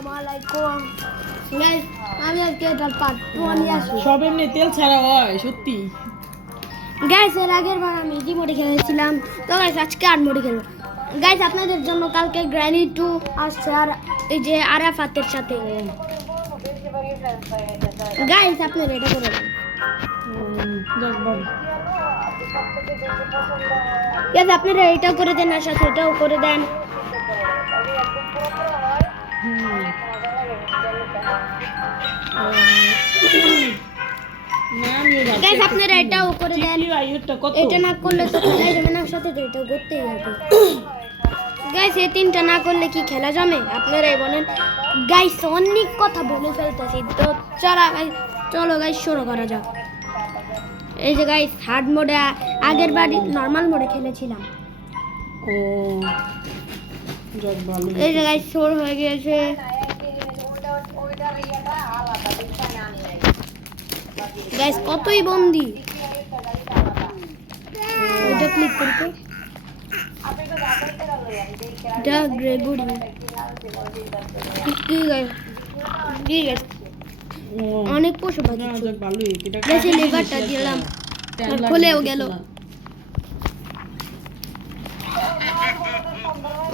আসসালামু আলাইকুম গাইস, আমি আজকে এটার পার্ট 2 নিয়ে আসি। সব এমনি তেল ছাড়া হয় সত্যি। গাইস, এর আগের বার আমি জি মোডে খেলেছিলাম, তো গাইস আজকে আর মোডে খেলবো। গাইস, আপনাদের জন্য কালকে গ্র্যানি 2 আসছে, আর এই যে আরাফাতের সাথে। গাইস, আপনারা এটা করে দেন। যাক ভালো। গাইস, আপনারা এটা করে দেন, আর সাথে এটাও করে দেন। গাইস, আপনারা এটাও করে দেন। এটা না করলে তো খেলা যাবে না, সাথে তো এটা করতেই হবে। গাইস, এই তিনটা না করলে কি খেলা জমে? আপনারাই বলেন। গাইস, অনেক কথা বলে ফেলতেছি, তো চলো গাইস শুরু করা যাক। এই যে গাইস, হার্ড মোডে আগের বার নরমাল মোডে খেলেছিলাম। ও যাক ভালো। এই যে গাইস শুরু হয়ে গিয়েছে। গাইস, কতই বন্দি। এটা ক্লিক করি তো। এটা গ্রেগরি। কি গাইস অনেক পশু পাখি ছিল। যাক ভালোই। এটা গাইস, এই লেভারটা দিলাম আর খুলেও গেল।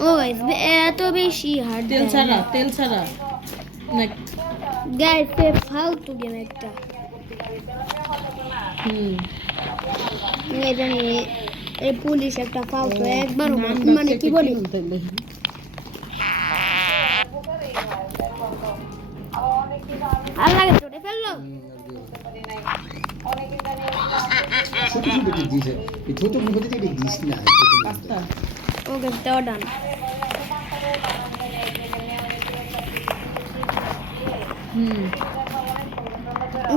ও গাইস, এত বেশি হার্ড তেল ছাড়া না। গাইস, ফালতু গেম একটা। জানি এই পুলিশ একটা ফালতু, একবার মানে কি বলি, আর লাগে চটে ফেললো। ছোট ছোট দিস এই ছোট মুখে থেকে দিস না পাস্তা। ওকে, দেওয়া ডান।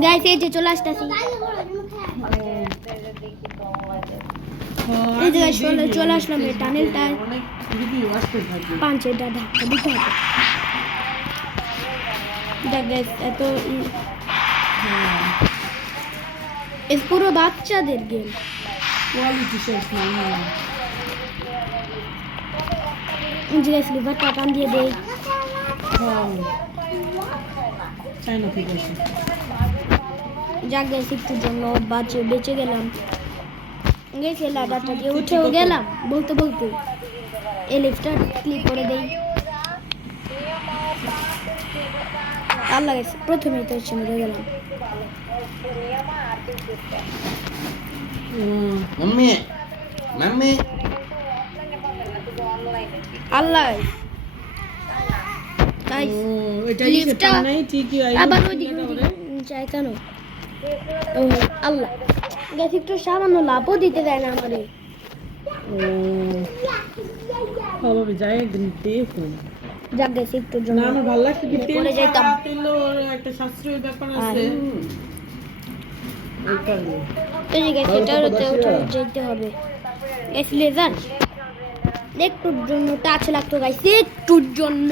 গাইস, এই যে চলে আসতেছি। এই যে গাইস চলে আসলাম এই টানেলটায়। অনেক রিভিউ আসতে থাকে। পাঁচে ধাক্কা দিতে হবে। দেখ গাইস, এত এই পুরো বাচ্চাদের গেম। কোয়ালিটি শেষ না। যে গাইস, লিভারটা টান দিয়ে দেই। চাই না, ঠিক আছে। যাক গাইস, একটুর জন্য বেঁচে গেলাম। গাইস, এই লাডারটা দিয়ে উঠেও গেলাম বলতে বলতে। এই লিফটটা ক্লিক করে দেই। আল্লাহ গাইস, প্রথমেই তো হচ্ছে মরে গেলাম। মাম্মি মাম্মি আল্লাহ গাইস, এটা লিফটটা নাই ঠিকই আই। আবার ওইদিকে চাই কেন? ও আল্লাহ গাইস, একটু সামান্য লাভও দিতে দেয় না আমারে। হবে যাই একদিন দেখুন। যাক গাইস, একটুর জন্য না, আমার ভালো লাগছে কি তেল করে যাইতাম। তেলের একটা সাশ্রয়ী ব্যাপার আছে। এই কারণে এই যে গাইস, এটার উঠে যেতে হবে। গাইস, লেজার একটুর জন্য টাচ লাগতো গাইস, একটুর জন্য।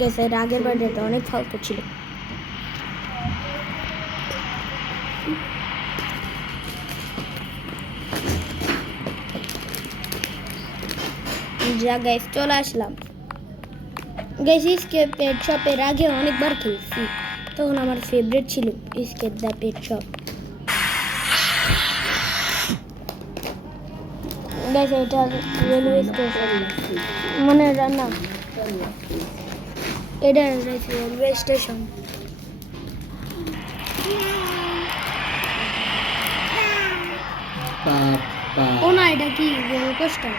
গাইস, এর আগের বার এটা অনেক ফালতু ছিল। যা গাইস, চলে আসলাম। গাইস, স্কেপ পেট শপের আগে অনেকবার খেলছি, তখন আমার ফেভারিট ছিল escape the pet shop. Guys, এটা রেলওয়ে স্টেশন মানে না, এটা রেলওয়ে স্টেশন। পাপা ও না, এটা কি রোলার কোস্টার?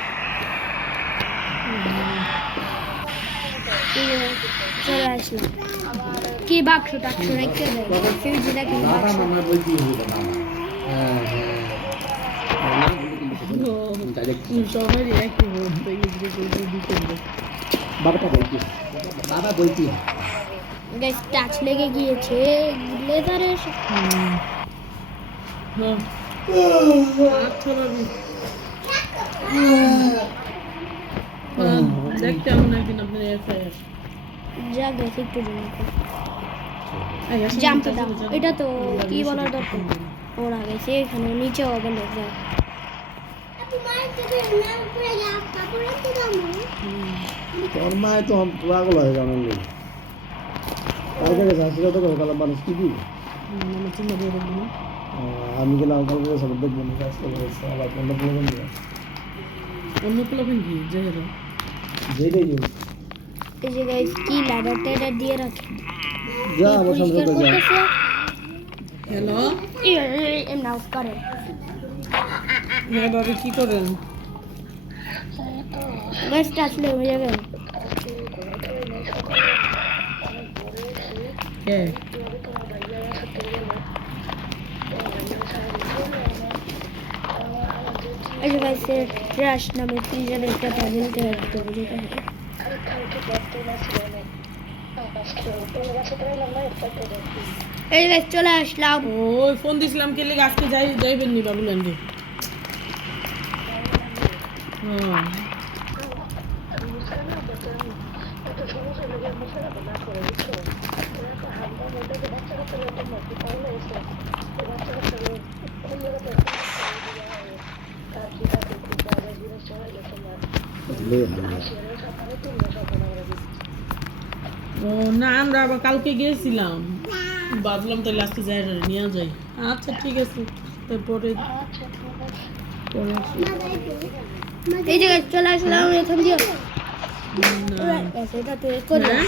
চলে আসলাম। কি বাক্স টাক্স রেখে দেয়, ফ্রিজে রাখি বাবা বাক্স। মামা বলছি হবে বাবা হ্যাঁ সবারই একই বলতে দিতে বাবাটা বলছি বাবা বলছি গাইস, টাচ লেগে গিয়েছে লেজারের। দেখতে এমন একদিন আপনার এফআইআর যা গাইস, একটু জাম্প দাও। এটা তো কি বলার দরকার, ওরা গেছে এখানে নিচে হবে লেজার। তোর মায় তো পাগল হয়ে জানেন নি কালকে গেছে আসলে তো কাল মানুষ কি দিবে আমার চিন্তা দিয়ে দেখবো না আমি গেলাম কালকে গেছে দেখবো না আজকে বলছে আবার কোনটা প্রবলেম নেই অন্য প্লাবিং কি যেহেতু যেটাই হোক এই যে গাইস কি লাডার টাডার দিয়ে রাখে যা আমার সামনে পরিষ্কার যা করতেছে হ্যালো এম নাও করে হ্যাঁ বাবু কি করেন গাইসটা আসলে হয়ে যাবে কে এই যে গাইস ট্রাশ নামে ফ্রিজের একটা ট্যাবলেট রাখতে হবে যেটা এই যে গাইস চলে আসলাম ওই ফোন দিছিলাম কে লেগে আজকে যাইবেন নি বাবু ল্যান্ডে হ্যাঁ লে হাল্লা ও না আমরা আবার কালকে গিয়েছিলাম ভাবলাম তাহলে আজকে যাই নিয়ে যাই আচ্ছা ঠিক আছে তারপরে পরে আসি। এই যে গাইস চলে আসলাম এখান দিয়ে না এটা তো করে হ্যাঁ?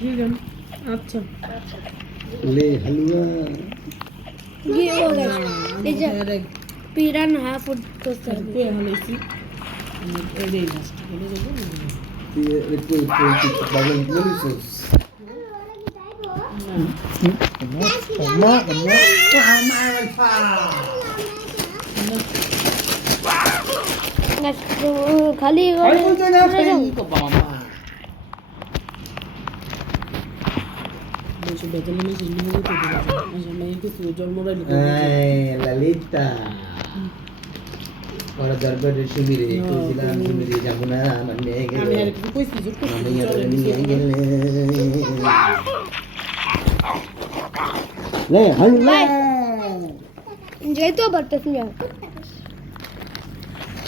জি যান আচ্ছা লে হালুয়া গিয়ে ও গাইস এই যে হ্যাঁ, পিরানহা ফুড করতে হবে কে হলেছি এই লাস্ট বলে যাবো একটু প্রবলেম বলিস মা গাইস খালি বেশি বেতন নেই সেই নিয়ে যেতে দিলাম আসলে এই কিছু জন্মরাই Lalita. Orang Darbar Shumire, Kuzilan Shumire, Jamuna, আমি Manegel. আর কিছু কইছি জোর করছি Mami চলে ada নিচে। ni angel. Le, halula. যেহেতু পারতেছি না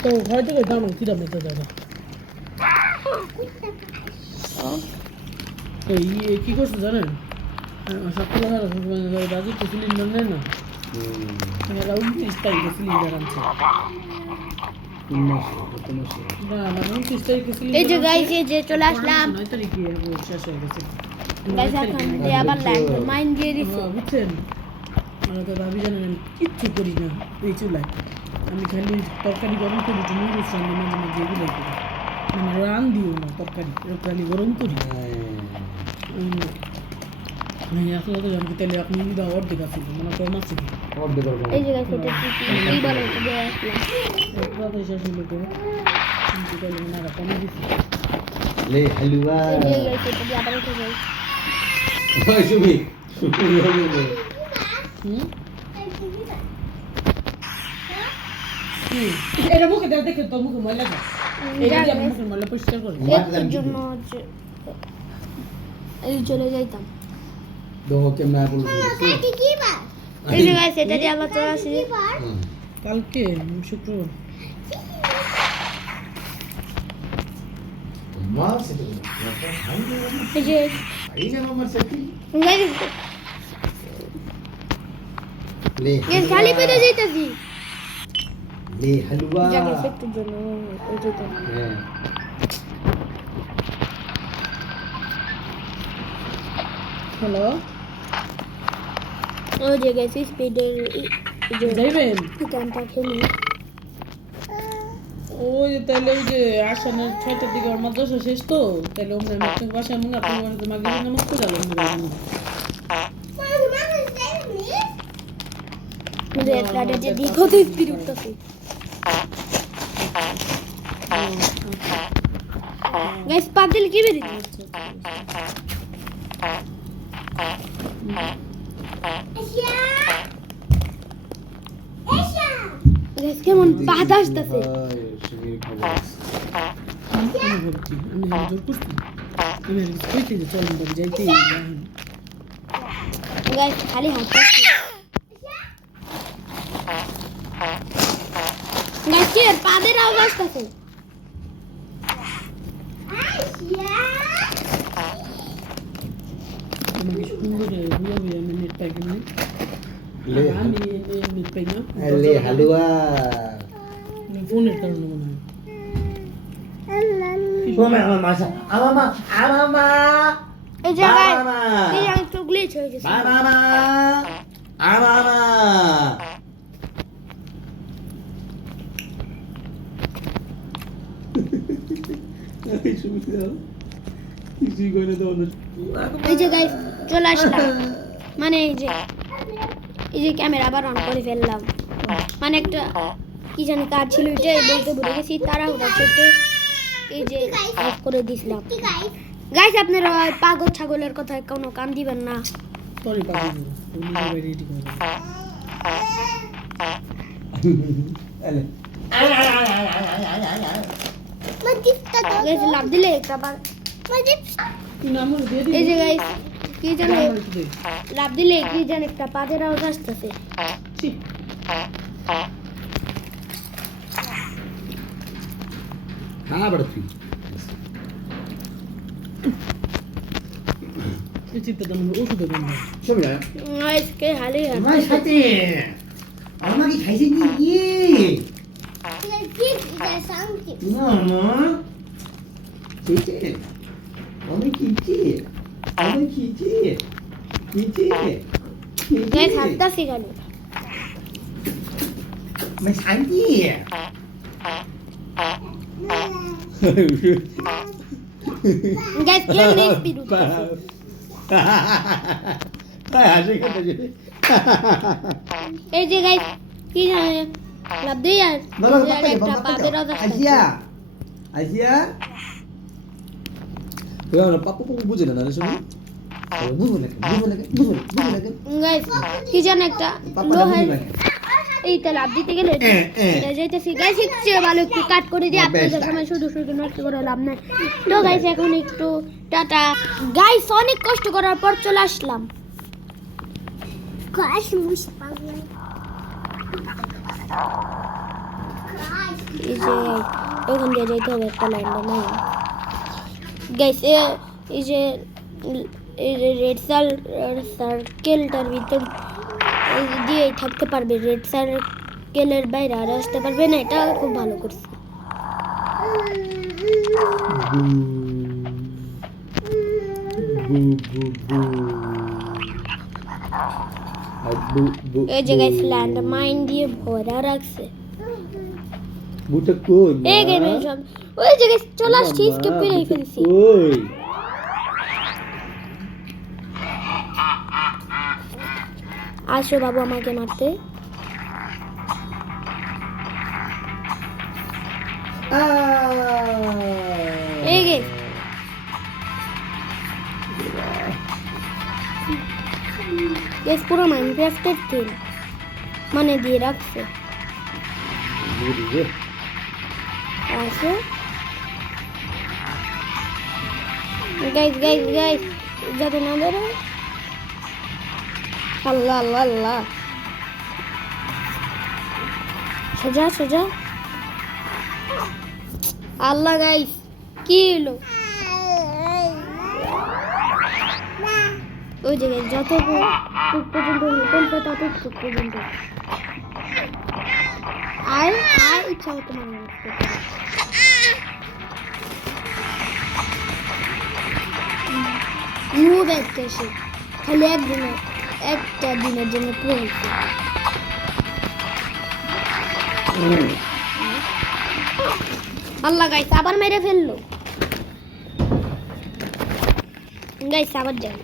তো ঘর থেকে দাম কি দাম নিতে দাদা তো কি করছে জানেন সকালে রাজু তো সিলিন্ডার নেয় না এরা 29 তারিখে সিলিন্ডার আনছে না না 29 তারিখে এই যে সিলিন্ডার গাইস এই যে চলে আসলাম 9 তারিখে শেষ হয়ে গেছে গাইস এখন দিয়ে আবার লাইন মাইন দিয়ে দিছি বুঝছেন আমরা তো ভাবি জানেন আমি কিচ্ছু করি না এই চুলায় আমি খালি তরকারি গরম করি একটু নুডলস রান্না মাঝে মাঝে এগুলোই করি মানে রান দিও না তরকারি খালি গরম করি আসলে তো জানতে তাহলে আপনি বা অর্ধেক আছে মানে কম আছে কি এই যে গাইস এটা কি বলে দিয়ে আসলাম একবার তো শেষ হইলো তো কিন্তু তাহলে মনে হয় কমে দিচ্ছি Le, halua. এই যে গাইস এটা দিয়ে আবার উঠে যাই Oh, Shumi. হুম এটা মুখে দাও দেখে তো মুখে ময়লা দাও এটা দিয়ে মুখে ময়লা পরিষ্কার করে এর জন্য এই চলে যাইতাম Doho ke मैं बोल এই যে গাইস এটা দিয়ে আবার চলে আসি কালকে শুক্রবার Mas itu. এই যে Ini mama sakit. Guys Le. Guys খালি পেতে যাইতাছি Le, halua. জায়গা একটু জন্য ওই যে হ্যালো ওই যে গাইস স্পিডের যে যাইবেন গানটা খেলি ওই যে তাহলে ওই যে আসানের 6টার দিকে আমার মাদ্রাসা শেষ তো তাহলে ওমরা আপনার বাসায় মনে আপনার বাড়িতে মাগরিবের নামাজ পড়ে গেল যে এটা যে দিয়ে কত স্পিড উঠতেছে গাইস পাতিল কি বেরি গাইস কেমন বাতাস আসতেছে আমি ভাবছি আমি জোর করছি আমি আর কিছু কইতে যে চলেন বাড়ি যাইতে গাইস খালি হাঁটতেছে গাইস কি এর পাদের আওয়াজ আসতেছে আমাকে সুন্দর ঘুরাবে আমি নেট পাই কিনা লে আমি নেট পাই না লে হালুয়া ফোনের কারণে মনে হয় আমার মাসা আমার মা এই জায়গায় বাবা। এই যে একটু গ্লিচ হয়ে গেছে আমার এই যে গাইস চলে আসলাম মানে এই যে ক্যামেরা আবার অন করে ফেললাম মানে একটা কি জানি কাজ ছিল এটাই বলতে ভুলে গেছি তারা ওটা ছোটে এই যে অফ করে দিছিলাম গাইস আপনারা ওই পাগল ছাগলের কথা কোনো কান দিবেন না সরি পাবো তুমি বাইরে রেডি করে গাইস লাভ দিলে একটা বার তুই নাম দিয়ে দিবি এই যে গাইস কি জানি আমার একটু দে লাভ দিলে কি জানি একটা পাদের আওয়াজ আসতেছে ছি হ্যাঁ বড় তুই এই চিন্তা দাম ওষুধের দাম সব না গাইস কে হালি আমার সাথে আমাকে খাইছে কি মামা খেয়েছে আমি খেয়েছি গাইস হাঁটতাছি খালি मैं शांति গাইস কেমনে স্পিড এই যে গাইস কি জানি লাভ দিয়ে একটা পাদের আওয়াজ আসতেছে Asia Kaya papa pun bujuk na nasun. Bujuk lagi. Guys কি জানি একটা Papa লোহার dah এইটা লাভ দিতে গেলে এটা যাইতেছি গাইস একটু ভালো একটু কাট করে দিই আপনাদের সময় শুধু শুধু নষ্ট করে লাভ নাই তো গাইস এখন একটু টাটা গাইস অনেক কষ্ট করার পর চলে আসলাম গাইস মুশ পাগল এই যে ওখান দিয়ে যাইতে হবে একটা লাইন না গাইস এই যে রেড সার্কেলটার ভিতর দিয়ে থাকতে পারবে রেড সার্কেলের বাইরে আর আসতে পারবে না এটা খুব ভালো করছে এই জায়গায় ল্যান্ড মাইন দিয়ে ভরা রাখছে Buta koi. এই গেমে সব ওই জায়গায় চলে আসছি স্কিপ করে ফেলছি Koi. আসো বাবু আমাকে মারতে এই গে গাইস পুরো মাইনক্রাফটের থিম মানে দিয়ে রাখছে আসো গাইস যাতে না ধরে আল্লাহ আল্লাহ আল্লাহ সোজা আল্লাহ গাইস কি হলো ওই জায়গায় যত টুক পর্যন্ত কোনটা তত পর্যন্ত আর ইচ্ছা হতো মানে মুভ একটা এসে খালি একটা দিনের জন্য পড়েছে আল্লাহ গাইস আবার মেরে ফেললো গাইস আবার যাই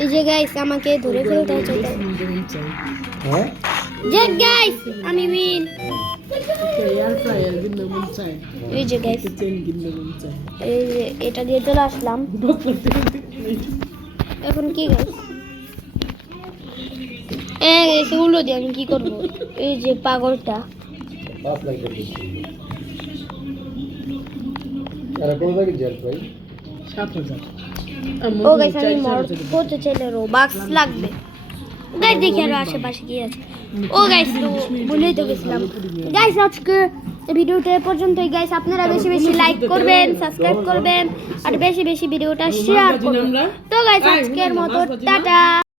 এই যে গাইস আমাকে ধরে ফেলতে হচ্ছে যে গাইস আমি উইন এই যে গাইস এই যে এটা দিয়ে চলে আসলাম এখন কি গাইস সেগুলো দিয়ে আমি কি করবো এই যে পাগলটা Pas lagi ke sini. Ada kalau lagi jalan, baik. 7,000 ও গাইস আমি মর করতে চাইলে রোবাক্স লাগবে গাইস দেখি আরো আশেপাশে কি আছে ও গাইস ভুলেই তো গেছিলাম গাইস আজকে এই ভিডিওটা এ পর্যন্তই গাইস আপনারা বেশি বেশি লাইক করবেন সাবস্ক্রাইব করবেন আর বেশি বেশি ভিডিওটা শেয়ার করবেন তো গাইস আজকের মতো টাটা